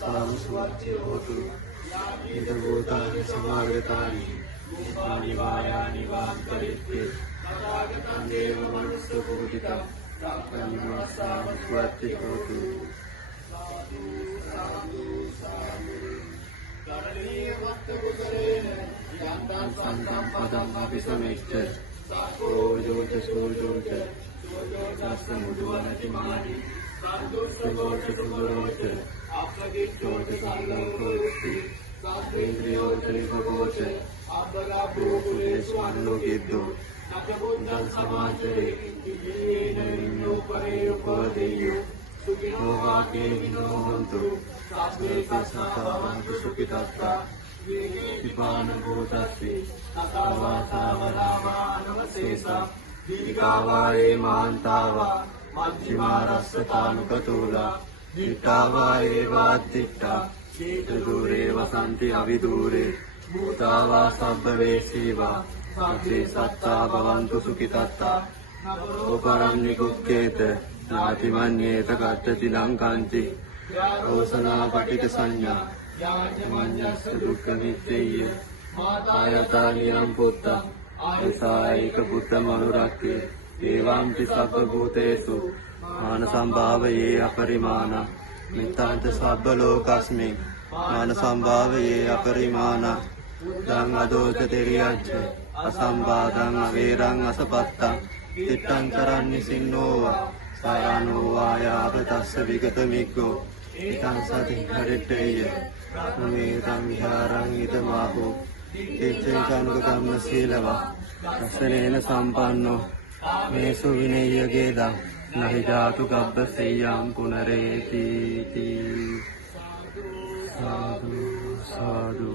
සාම සුවච්චේ හෝතු ඉද භූතානි සමාගතානි නිවායානි වාන්තරිත්තේ තථාගතං දේව මනුස්ස පූජිතං අනිවාසාම සුවච්චේ හෝතු සංකම් පදං අபிසමෙච්ච සෝජෝච සෝජෝච සස්ස මුදුවනති මානි සෝච සුදරෝච අපගිට්ඨෝච සංගම්කෝති ඉන්ද්‍රියෝච නිකෝච අපගාපෝකුලේස්වන්නෝගිද්දෝ නබුද්ධං සමාචරේ ඉනෝ පරේයෝපදෙය්‍යෝ සුඛිනෝ වාගේ විනෝහන්තු සාස්මේති සතාවන්තු සුඛිතත්තා විපාන භූතස්සි අතවාසාවනාවානවසේසා දීඝාවායේ මාන්තාවා මජ්ජිමා රස්සතානුකතූලා දිට්ඨාවා ඒවාත්තිට්ඨා චේතදූරේ වසන්ති අවිදූරේ භූතාවා සබ්බවේසීවා සබ්බේ සත්තා භවන්තු සුඛිතත්තා උපරම් නිකුක්කේත නාතිමඤ්ඤේත කච්චති ලංකන්ති රෝසනා පටික සංඥා මඤ්ඤස්ස දුක්ඛ නිච්චේය මාතායතා නියම් පුත්තා ආයසායික පුත්ත මනුරක්කේ ඒවම්පි සබ්බ භූතේසු මාන සම්භාවයේ අපරිමාණ මිත්තාන්ත සබ්බ ලෝකස්මින් මාන සම්භාවයේ අපරිමාණ දං අදෝච තෙරියච්ච අසම්බාධං අවේරං අසපත්තං තිත්තං කරන්නි සින්නෝවා සාරානෝවා යාව තස්ස විගත මිග්ගෝ ඉතං සති හරිට්ඨේය නමේතං විහාරං ඉදමාහෝ ඉච්ඡේ චානුකම්ම සීලවා රසනේන සම්පන්නෝ මේසු විනේයගේදං නහි ජාතු ගබ්බ සෙය්‍යං පුනරේති සාදු සාදු